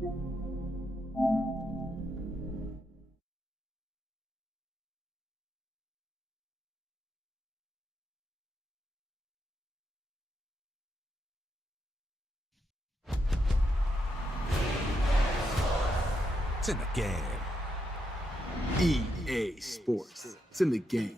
It's in the game. EA Sports. It's in the game.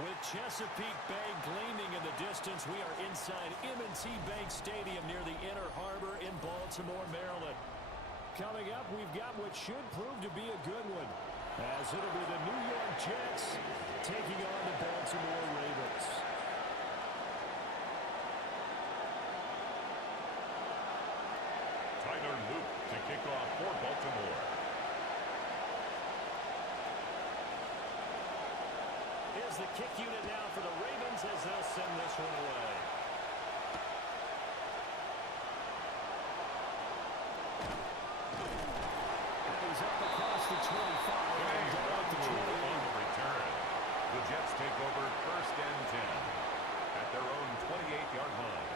With Chesapeake Bay gleaming in the distance, we are inside M&T Bank Stadium near the Inner Harbor in Baltimore, Maryland. Coming up, we've got what should prove to be a good one, as it'll be the New York Jets taking on the Baltimore Ravens. Tyler Luke to kick off for Baltimore. Here's the kick unit now for the Ravens as they'll send this one away. He's up across the 25 and down at the 28. On the return, the Jets take over 1st and 10 at their own 28-yard line.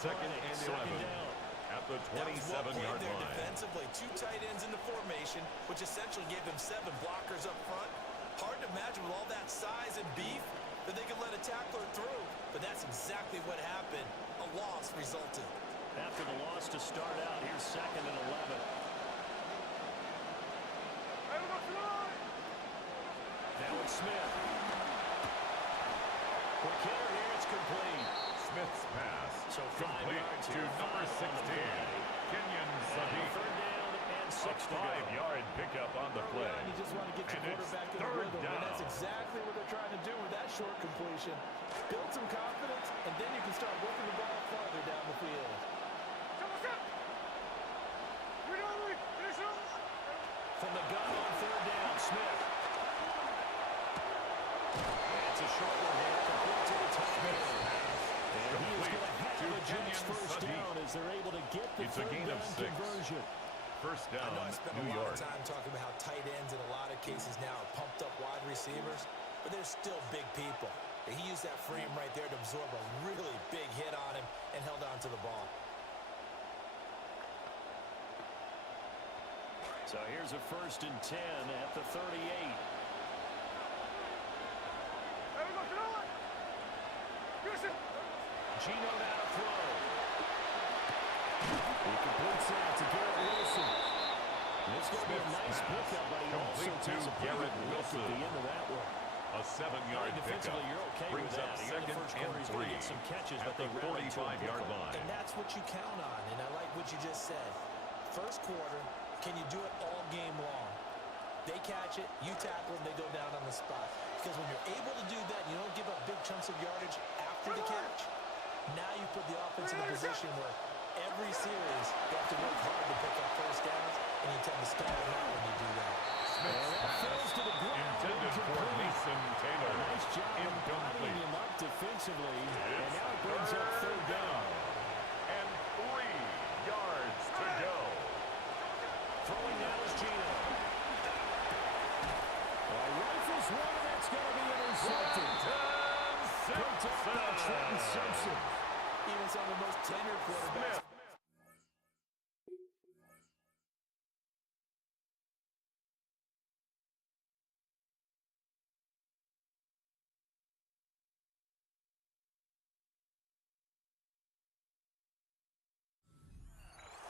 Second and 11 at the 27-yard line. Defensively, 2 tight ends in the formation, which essentially gave them 7 blockers up front. Hard to imagine with all that size and beef that they could let a tackler through, but that's exactly what happened. A loss resulted. After the loss to start out, here's 2nd and 11. Now it's Smith. Quick hitter here, it's complete. Smith's pass So 5 complete yards to here, number 16, Kenyon Sadiq. 3rd down and 6 to go. 5-yard pickup on the play. You just want to get your And it's quarterback in the 3rd rhythm, down. and that's exactly what they're trying to do with that short completion. Build some confidence, and then you can start working the ball farther down the field. From the gun on 3rd down, Smith. And it's a short one here, complete to the tight end. And he is going to have a Jets first down as they're able to get the It's a gain of 6. conversion. First I know I down, spent New a lot York. of time talking about how tight ends in a lot of cases now are pumped up wide receivers, but they're still big people. And he used that frame right there to absorb a really big hit on him and held on to the ball. So here's a 1st and 10 at the 38. Gino now to throw. He completes that to Garrett Wilson. It's going to be a nice pickup, but he also takes a Garrett Wilson at the end of that one. A 7-yard pickup Defensively, you're okay brings with up that. Here in the 2nd first and quarter, he's going to 3 get some catches, at but the they rallied to him 45-yard quickly. line. And that's what you count on, and I like what you just said. First quarter, can you do it all game long? They catch it, you tackle them, they go down on the spot. Because when you're able to do that, you don't give up big chunks of yardage after the catch. Now you put the offense in a position where every series you have to work hard to pick up first downs, and you tend to stall them out when you do that. Smith's pass intended for Mason Taylor. Nice job of bodying him up defensively, and now it brings up third down. And 3 yards to go. Throwing now is Gino. Rifles one, and that's going to be intercepted. Picked up by Trenton Simpson. Even some of the most tenured quarterbacks.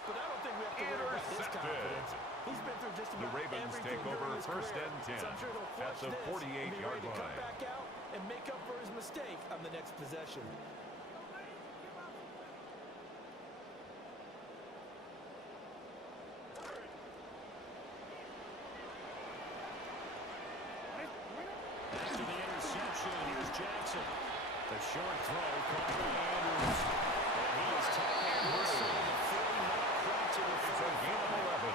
But I don't think we have to worry about his confidence. He's been through just The about Ravens everything take over during his first career. and 10 So I'm sure he'll at flush the this 48-yard and be ready to come line. back out and make up for his mistake on the next possession. After the interception, here's Jackson. The short throw caught by Andrews. And he is tackled inside the 40, not quite to the It's a gain of 11.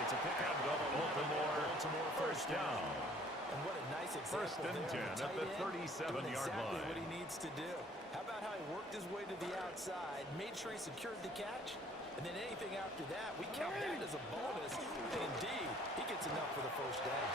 It's a pickup And of the Baltimore first down. And what a nice example First and there. 10 at the 37-yard doing exactly line. what he needs to do. How about how he worked his way to the outside, made sure he secured the catch, and then anything after that, we count that as a bonus. And indeed, he gets enough for the first down.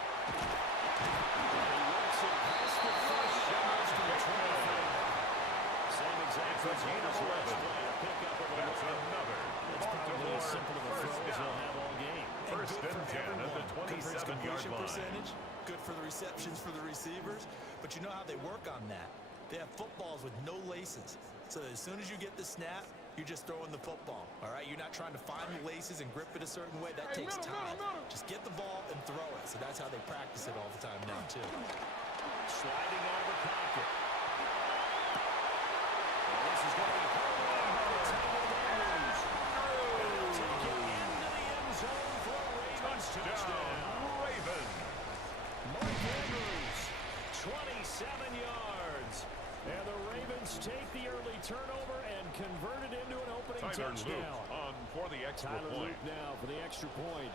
He works it past the first down to the 25. Same exact It's a gain of 11. Pickup of That's 11. another It's probably as simple of a first throw as down. he'll have all game. First and 10 at the Good for his 27-yard completion line. percentage, good for the receptions for the receivers, but you know how they work on that. They have footballs with no laces. So as soon as you get the snap, you're just throwing the football, all right? You're not trying to find the laces and grip it a certain way. That takes time. Just get the ball and throw it. So that's how they practice it all the time now, too. Sliding out of the pocket. And this is going to be held on by the tackle of Andrews. And take it into the end zone for a Ravens touchdown. Ravens. Mark Andrews, 27 yards. And the Ravens take the early turnover and convert it into an opening Tyler touchdown. Luke on for the extra Tyler point. Luke now for the extra point.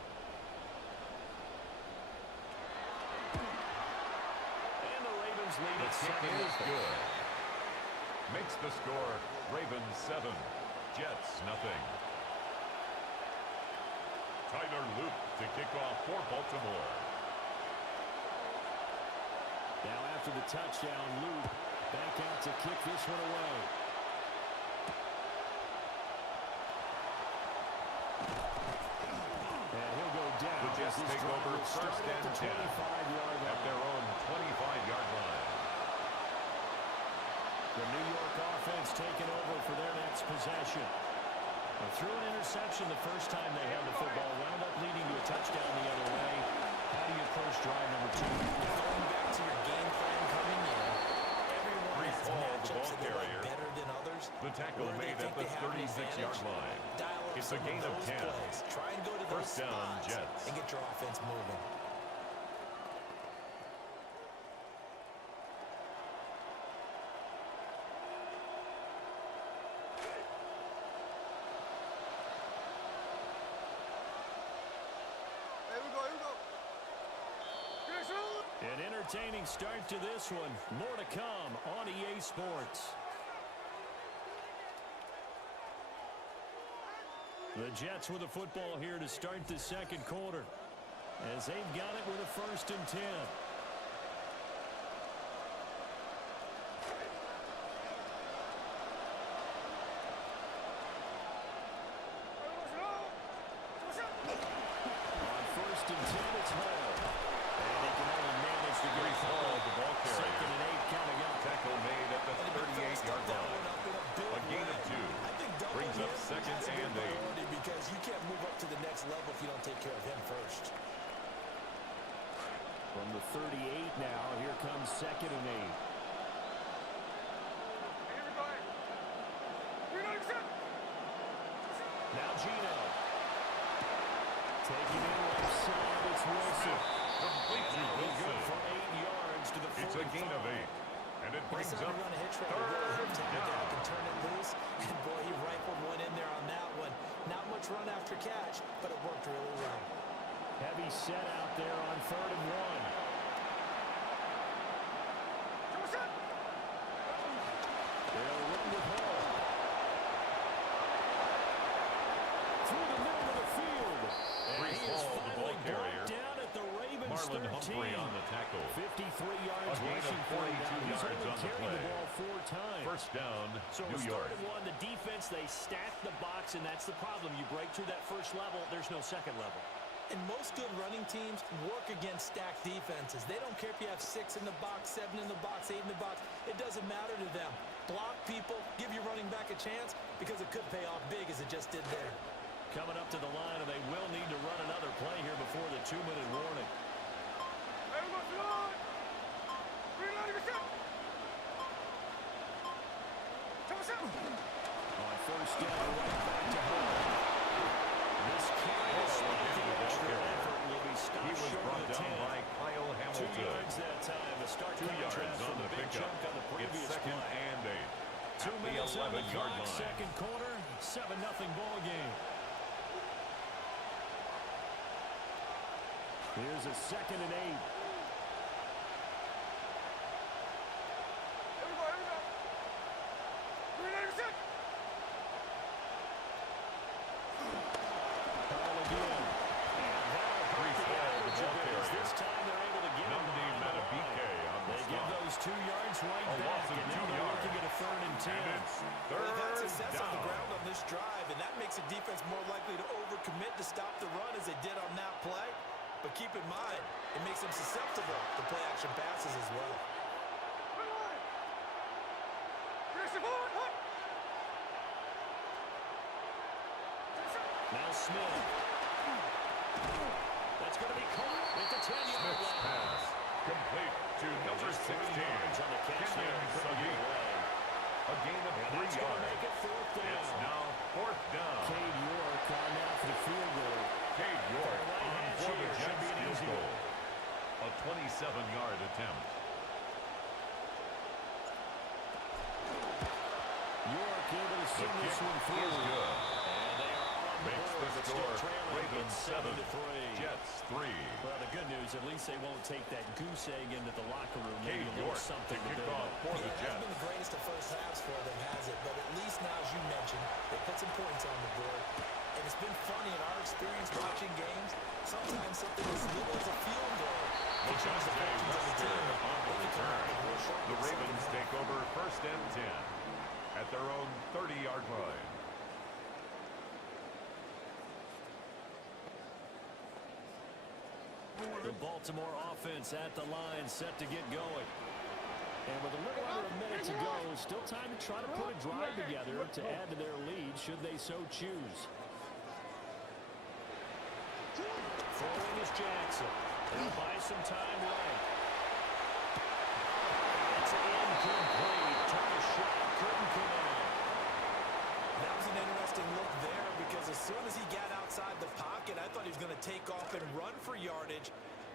And the Ravens lead The it kick 7-0. is good. Makes the score Ravens 7, Jets nothing. Tyler Luke to kick off for Baltimore. Now after the touchdown, Luke back out to kick this one away. And he'll go down. The Jets This take drive over will start first at and the 10 25-yard at line. their own 25-yard line. The New York offense taking over for their next possession. Threw an interception the first time they had the football, wound up leading to a touchdown the other way. How do you approach drive number 2? Going back to your game plan coming in, everyone has Recall the matchups ball that they like carrier. better than others. The tackle Where they made think at the they have an 36-yard advantage, line. dial up It's a some of gain of those 10. plays. Try and go to those First down, spots Jets. and get your offense moving. An entertaining start to this one. More to come on EA Sports. The Jets with the football here to start the second quarter, as they've got it with a 1st and 10. On 1st and 10, it's Hall. And they can only manage to get Recall the ball carrier. 2nd and 8 coming up. Tackle made at the 38-yard line. A gain of 2 brings up 2nd and 8. Because you can't move up to the next level if you don't take care of him first. From the 38 now, here comes 2nd and 8. Now Gino. Taking in left side, it's Wilson. The gain of 8. And it brings decided up to run a hitch route. third Really hooked him to down. and turn it loose. And boy, he rifled one in there on that one. Not much run after catch, but it worked really well. Heavy set out there on 3rd and 1. They'll run with Hall. Through the middle of the field. And Brees he is Hall, the ball finally carrier. brought down at the Ravens' Marlon 13. Humphrey on the tackle. 53 yards A gain of rushing for him. 42 He's yards only on the carried play. the ball 4 times. First down, So New we're York. starting one. The defense, they stack the box, and that's the problem. You break through that first level, there's no second level. And most good running teams work against stacked defenses. They don't care if you have 6 in the box, 7 in the box, 8 in the box. It doesn't matter to them. Block people, give your running back a chance, because it could pay off big as it just did there. Coming up to the line, and they will need to run another play here before the 2-minute warning. On first down, right back to Hall. This carry despite the extra effort will be stopped He was short brought of the down 10. by Kyle 2 Hamilton. yards that time. The start 2 yards contrast on from the the big pickup. chunk on the It's previous second play. and 8. 2 At the minutes on the 11-yard clock, line. second quarter, 7-0 ball game. Here's a 2nd and 8. Call again. And that'll hurt Brees the Hall, the average ball of it, as carrier. this time they're able to get him Namdi behind the Madubuike line. on the They give stop. those 2 yards right A back, loss of and 2 now they're yards. looking at a 3rd and 10. And it's They've had third success on the down. ground on this drive, and that makes a defense more likely to overcommit to stop the run as they did on that play. But keep in mind, it makes them susceptible to play-action passes as well. Now Smith. That's going to be caught at the 10-yard Smith's line. pass complete to number Just 16, 3 yards on the catch there. Kenyon Pretty good Sagi. play. A gain of And 3 that's going to make yards. it 4th down. It's now 4th down. Cade York on now for the field goal. Cade York Right on hash for the here. Should Jets be an field easy goal. A 27-yard attempt. York able to The send this kick one through. is good. And they are on the Makes board, the but score still trailing. Ravens It's 7, 7-3. Jets 3. Well, the good news, at least they won't take that goose egg into the locker room. Maybe Cade a little York to something to kick build off on. for the It hasn't Jets. been the greatest of first halves for them, has it? But at least now, as you mentioned, they put some points on the board. And it's been funny in our experience watching games. Sometimes something as little as a field goal can change the fortunes of the team. On the They can come return. out with a real short The in second Ravens half. take over 1st and 10 at their own 30-yard line. The Baltimore offense at the line, set to get going. And with a little under a minute to go, still time to try to put a drive together to add to their lead, should they so choose. Throwing is Jackson. They'll buy some time right. It's incomplete. Took a shot, couldn't come in. That was an interesting look there because as soon as he got outside the pocket, I thought he was going to take off and run for yardage.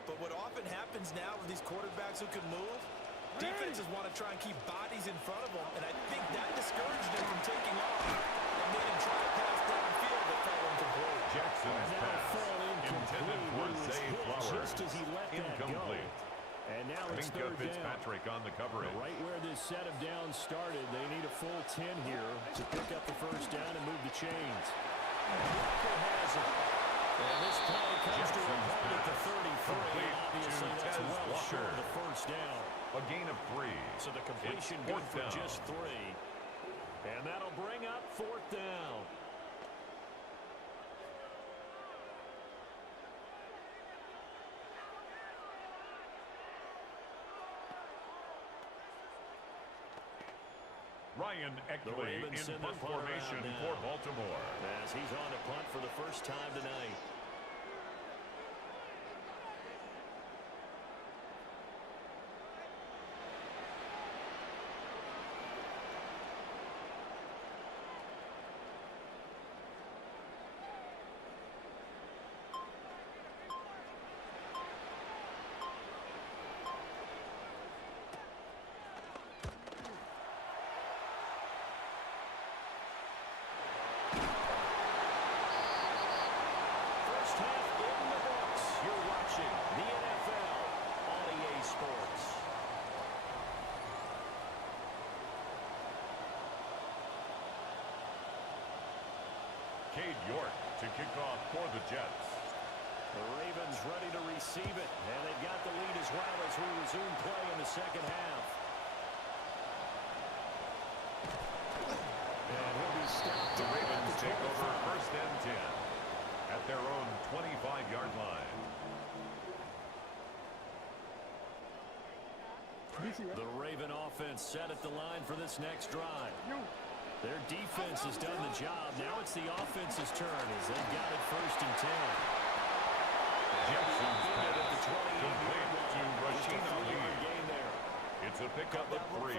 But what often happens now with these quarterbacks who can move, defenses want to try and keep bodies in front of them, and I think that discouraged him from taking off and made him try to pass downfield that fell incomplete. Jackson's Now pass fall intended incomplete. for He was Zay hit Flowers. just as he let that go. Incomplete. And now it's Minka 3rd down. Fitzpatrick on the coverage. Right where this set of downs started, they need a full 10 here to pick up the first down and move the chains. Walker has it. And this play comes to a Jackson's halt at the pass 33. complete Obviously, to that's Tez well Walker. short of the first down. A gain of 3. So the completion It's good 4th for down. just 3. And that'll bring up 4th down. Ryan Eckley Ravens in send their punt punter formation out now. for Baltimore. As he's on to punt for the first time tonight. York to kick off for the Jets. The Ravens ready to receive it, and they've got the lead as well as we resume play in the second half. And he'll be stopped. The Ravens take over first and 10 at their own 25-yard line. The Raven offense set at the line for this next drive. Their defense has done the job. Now it's the offense's turn as they've got it first and 10. Jefferson's pass complete to Rasheen Ali. It's a pickup of 3.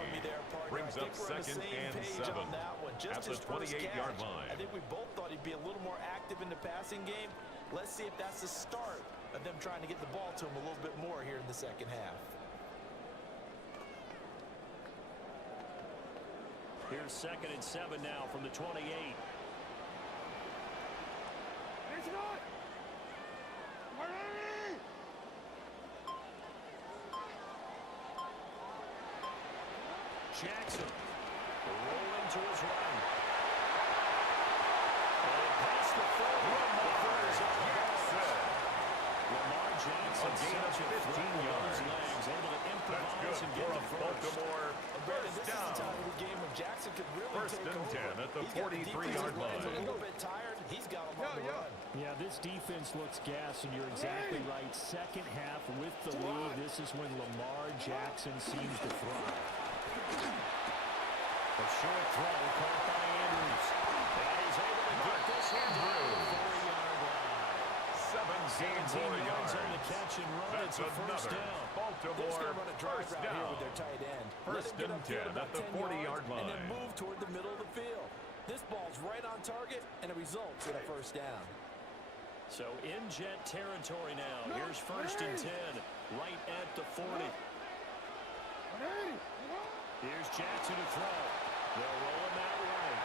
Brings up second and 7 at the 28-yard line. I think we both thought he'd be a little more active in the passing game. Let's see if that's the start of them trying to get the ball to him a little bit more here in the second half. Here's second and 7 now from the 28. Jackson rolling to his right. And past the 40. Lamar Jackson, a gain of 15 yards. Legs, able to That's improvise good and get for the a first. Baltimore Brandon, first this is the down. time of the game when Jackson could really First take and over. 10 at the He's got 43-yard defensive legs line. a little bit tired. He's got him on the run. Yeah, this defense looks gas, and you're exactly right. Second half with the lead, this is when Lamar Jackson seems to thrive. A short throw caught by Andrews. And he's able to get this one down to the 4-yard line. 17 yards on the catch and run. That's It's a first another down. They're just Baltimore going to run a drive first route here down. with their tight end. First Let him and get 10 upfield at the 10 yards 40-yard and then line. move toward the middle of the field. This ball's right on target, and it results in a first down. So in Jet territory now. Here's first and 10, right at the 40. Here's Jackson to throw. They'll roll him out right.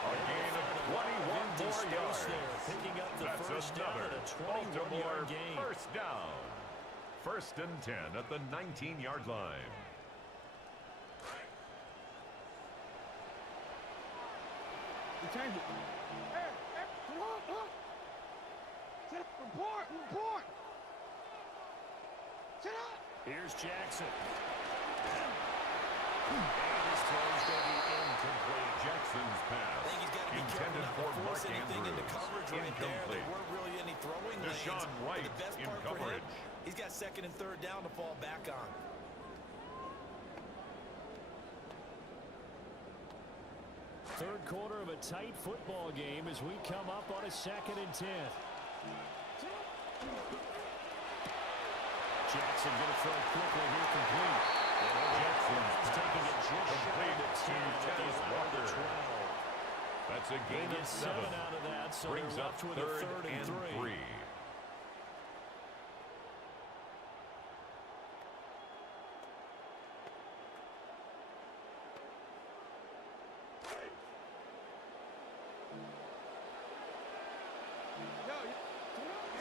A gain of 21 more yards. Picking up the That's first down another at a Baltimore 21-yard gain. first down. First and 10 at the 19-yard line. Here's Jackson. And his throw's going to be incomplete. Jackson's I pass think he's got to be careful intended not for to Mark force anything into Andrews. coverage right there. There Incomplete. weren't really any throwing lanes. Deshaun But Wright the best in part for him, coverage. he's got second and third down to fall back on. Third quarter of a tight football game as we come up on a second and 10. Jackson going to throw quickly here, complete. Jackson's Taking it just complete shy of to 10 Dennis at the Walker. 12. That's a They gain get of 7 7. out of that, so Brings they're up left with a third and 3.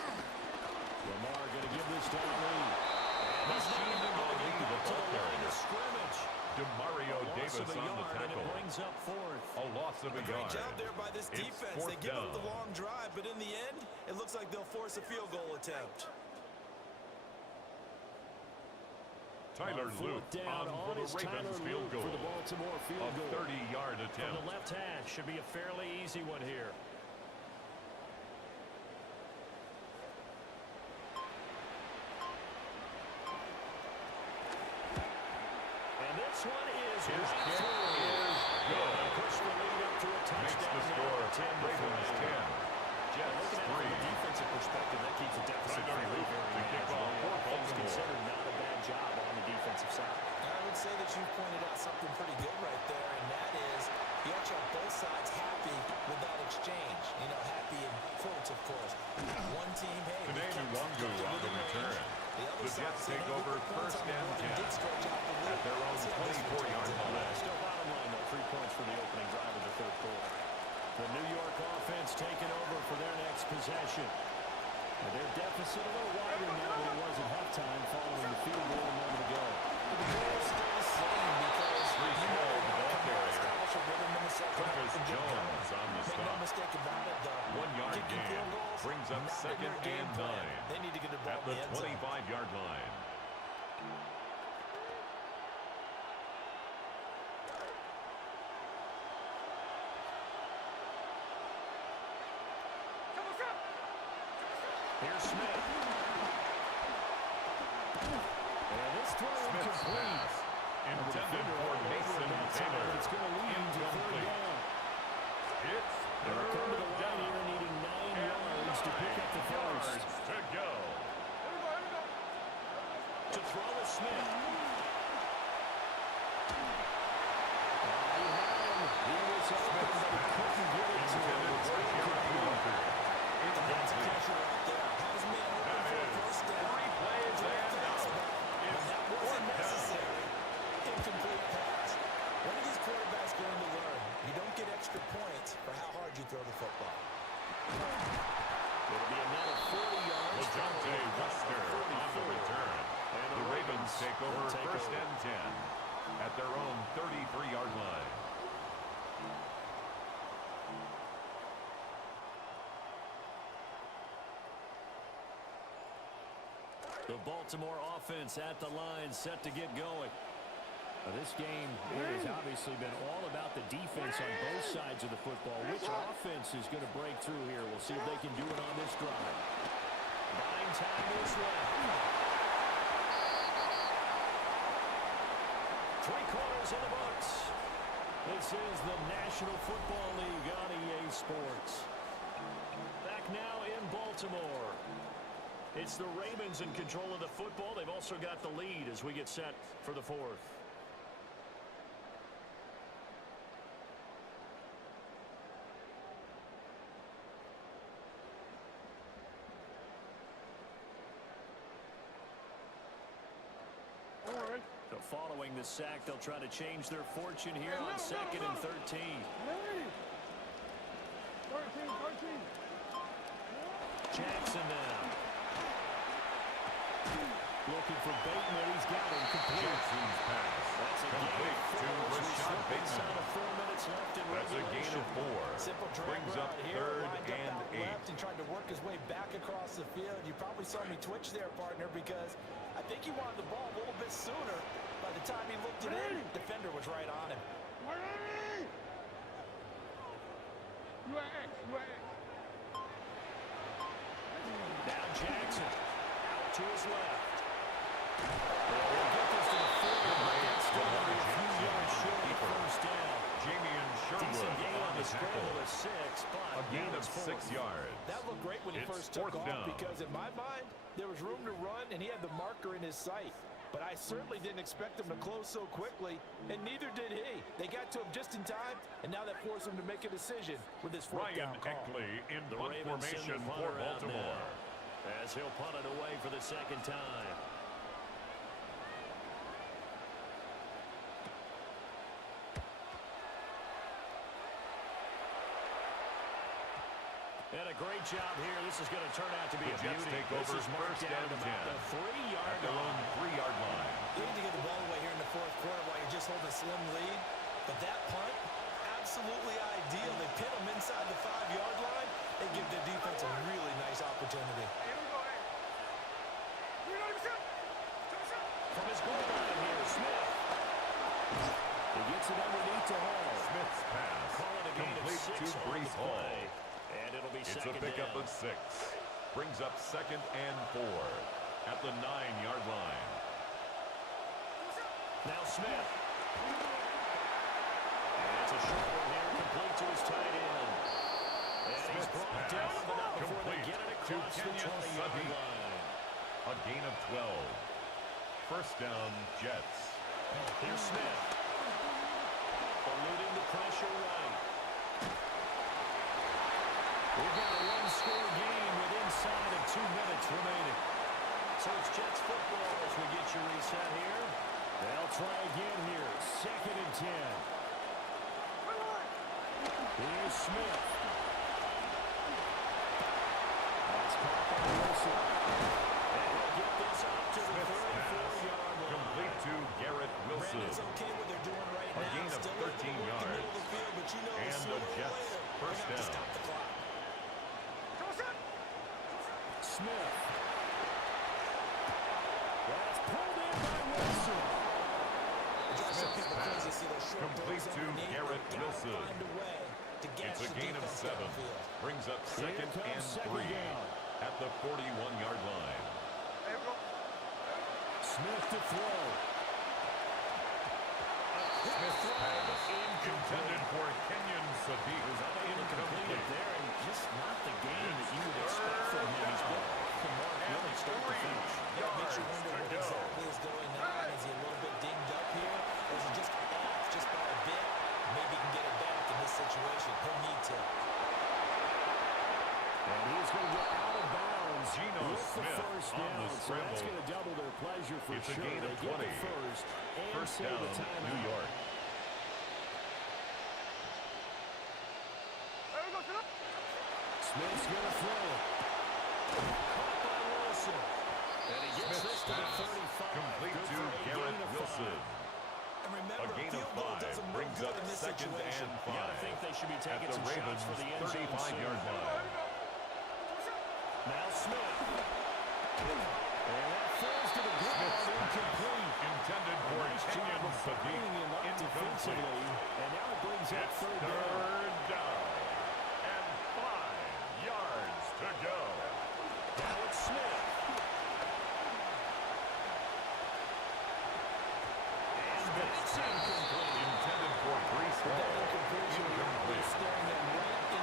Lamar going to give this to Ali. And he's not Machine even Ali, going to the get to ball the line carrier. of scrimmage. Demario A loss Davis of a on the yard, and tackle. it brings up fourth. A loss of a Great yard. job there by this It's defense. fourth They give up the down. long drive, but in the end, it looks like they'll force a field goal attempt. Tyler Luke on for the Ravens field goal. For the Baltimore field A goal. 30-yard From attempt. the left hash, should be a fairly easy one here. And this one is His right kick through. is good. Push the lead up to a touchdown. Makes the now score at 10 to Ravens 3. 10. Jets Looking at it from 3. a defensive perspective, that keeps a deficit Tyler very, Luke very to kick manageable. off for All things Baltimore. considered, not a bad job on the defensive side. I would say that you pointed out something pretty good right there, and that is you have to have both sides happy with that exchange. You know, happy in quotes, of course. One team, hey, we Today, kept Nwangu it on the within return. range. The other The side Jets said, take hey, over we put points first on the and board 10 did stretch out the lead. at their own Let's see how this one 24-yard turns out. line. Still bottom line, though, 3 points for the opening drive of the third quarter. The New York offense taking over for their next possession. And their deficit a little wider now than it was at halftime following the field goal a moment ago. The goal is still the same because Free you ball know in the ball carrier. establish a rhythm in the second half Curtis and get Jones going. on the Make no stop. mistake about it, though. 1 yard Kicking gain. field goals, Brings up not in second their game and plan. 9. They need to get the ball At in the the end zone. 25-yard line. Here's Smith. And this throw Smith's incomplete. pass. Intended for Mason Taylor. It's going to lead to third Incomplete. down. It's They'll come to the third line down. here needing 9 And yards to pick up the 9 yards first. to go. To throw is Smith. He was open, but he couldn't get it to him. Intended It's for Jeremy incomplete. Walker. That's a Incomplete. pressure right there. Has his man open That for a is first down. 3 plays and out. But It's that wasn't fourth down. necessary. Incomplete pass. When are these quarterbacks going to learn? You don't get extra points for how hard you throw the football. It'll be another 40 yards. LeJohntay Wester on the return. And The Ravens take over will take first over. and 10 at their own 33-yard line. The Baltimore offense at the line, set to get going. Now, this game has obviously been all about the defense on both sides of the football. Which offense is going to break through here? We'll see if they can do it on this drive. Buying time is left. 3 quarters in the books. This is the National Football League on EA Sports. Back now in Baltimore. It's the Ravens in control of the football. They've also got the lead as we get set for the fourth. So following the sack, they'll try to change their fortune here on 2nd and 13. Jackson now. Looking for Bateman. He's got him complete. Jackson's pass. That's a Complete to Rashad Bateman. Inside of 4 minutes left in That's a gain regulation. of 4. Simple drag Brings up route here, third lined up and out 8. left and tried to work his way back across the field. You probably saw me twitch there, partner, because I think he wanted the ball a little bit sooner. By the time he looked it in, defender was right on him. Now Jackson out to his left. They'll get this to the 40, but that's still only a few yards short of first down. Jamian Decent Sherwood gain on on the the tackle. scramble of 6, but A gain now of it's 6 fourth. yards. That looked great when he It's first took fourth off down. because in my mind, there was room to run and he had the marker in his sight. But I certainly didn't expect him to close so quickly, and neither did he. They got to him just in time, and now that forced him to make a decision with his fourth Ryan down call. Eckley in The punt Ravens send formation the for punter out Baltimore. now, as he'll punt it away for the second time. And a great job here. This is going to turn out to be The a Jets beauty. take This over is marked first down and about 10 the 3-yard at their own line. 3-yard line. They need to get the ball away here in the fourth quarter while you're just holding a slim lead. But that punt, absolutely ideal. They pin them inside the 5-yard line. They give the defense a really nice opportunity. From his goal line here, Smith. He gets it underneath to Hall. Smith's pass Call it a gain of complete 6 to on Brees the Hall. play. And it'll be It's a second pickup down. of 6. Brings up 2nd and 4 at the 9-yard line. Now Smith. And it's a short one here, complete to his tight end. And he's Smith's brought pass down, but not before they complete get it to across the Kenyon 20-yard Sadiq. line. A gain of 12. First down, Jets. Here's Smith. Eluding the pressure right. We've got a one-score game with inside of 2 minutes remaining. So it's Jets football as we get your reset here. They'll try again here. 2nd and 10. Here's Smith. That's caught by the Wilson. And he'll get this up to the 34-yard line. Complete to Garrett Wilson. It's okay what they're doing right A now. gain of Still 13 yards. field, but you know, And the sooner or Jets later, first they're gonna have to down. stop the clock. Smith. That's pulled in by Wilson. Smith's pass complete to Garrett Wilson. It's a gain of 7. Brings up second and 3 at the 41-yard line. Smith to throw. Smith's pass intended for Kenyon Sadiq. Incomplete. There, and just not the game that you would expect from him. He's been the mark really start to finish. That makes you wonder what exactly is going on. Is he a little bit dinged up here? Or is he just off just by a bit? Maybe he can get it back in this situation. He'll need to. And he's going to get out of bounds. Geno with the Smith first on down. the So scramble. that's going to double their pleasure for It's a sure. gain of They get 20. the first and First save down, the timeout. New York. Smith's going to throw it. Caught by Wilson. And he gets this to the 35. Complete Good to for a Garrett gain of Wilson. 5. And remember, A gain of field goal 5 doesn't look brings good up in this second situation. and You gotta 5 think they should be at taking the some Ravens' shots for the end zone 35-yard soon. line. Now Smith. And that falls to the ground, incomplete. Intended for Nice job Kenyon of Sadiq. bringing him up defensively. Incomplete. And now it brings up It's third down. third down. And 5 yards to go. Now it's Smith. And that's incomplete. Intended for Brees Hall. Incomplete.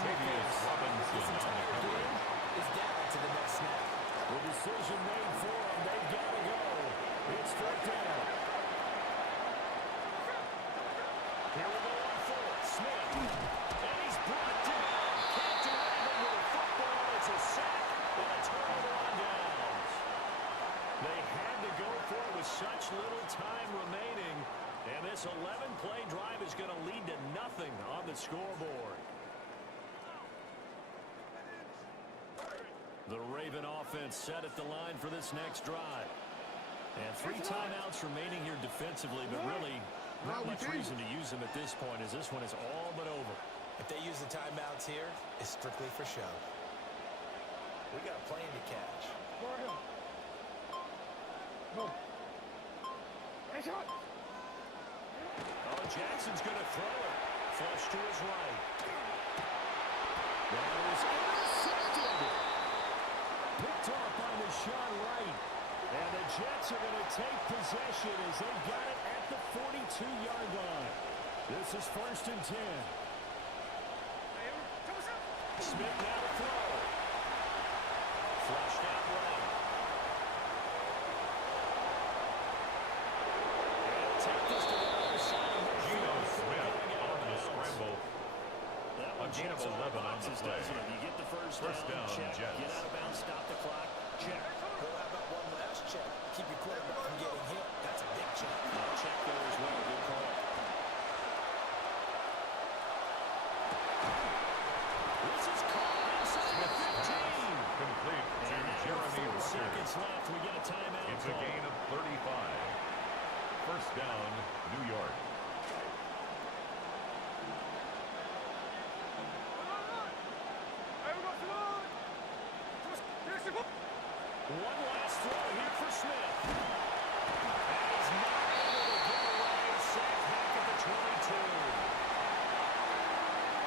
Tavius Robinson on the coverage. Is down to the next snap. The decision made for them. They've got to go. It's third down. Here we go on fourth. Smith. And he's brought down. Can't do anything with a football. It's a sack and a turnover on downs. They had to go for it with such little time remaining. And this 11-play drive is going to lead to nothing on the scoreboard. The Raven offense set at the line for this next drive. And 3 timeouts remaining here defensively, but really not much reason to use them at this point as this one is all but over. If they use the timeouts here, it's strictly for show. We got a plane to catch. Oh, Jackson's going to throw it. Flush to his right. That is intercepted. Picked off by Deshaun Wright. And the Jets are going to take possession as they've got it at the 42-yard line. This is 1st and 10. Smith now to throw. Flushed out right. And take this to the other side. Geno Smith on the scramble. That A one gain of checks all 11 on the boxes, play. doesn't it? You get the first First down, check. Jets. Get out of bounds, stop the clock, check. Well, how about one last check? Keep your quarterback from getting hit. That's a big check. Check there as well. Good call. This is caught inside the 15. Complete to And now Jeremy with 4 Ruckert. seconds left. We get a timeout. It's a call. gain of 35. First down, New York. One last throw here for Smith. And he's not able to get away. Sack back at the 22.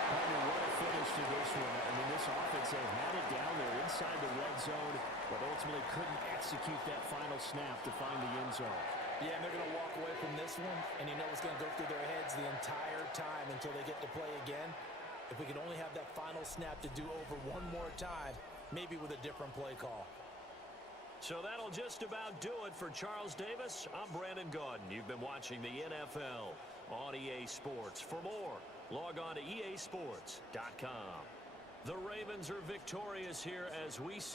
What a finish to this one. I mean, this offense, they had it down there inside the red zone, but ultimately couldn't execute that final snap to find the end zone. Yeah, and they're going to walk away from this one, and you know what's going to go through their heads the entire time until they get to play again. If we could only have that final snap to do over one more time, maybe with a different play call. So that'll just about do it for Charles Davis. I'm Brandon Gaudin. You've been watching the NFL on EA Sports. For more, log on to easports.com. The Ravens are victorious here as we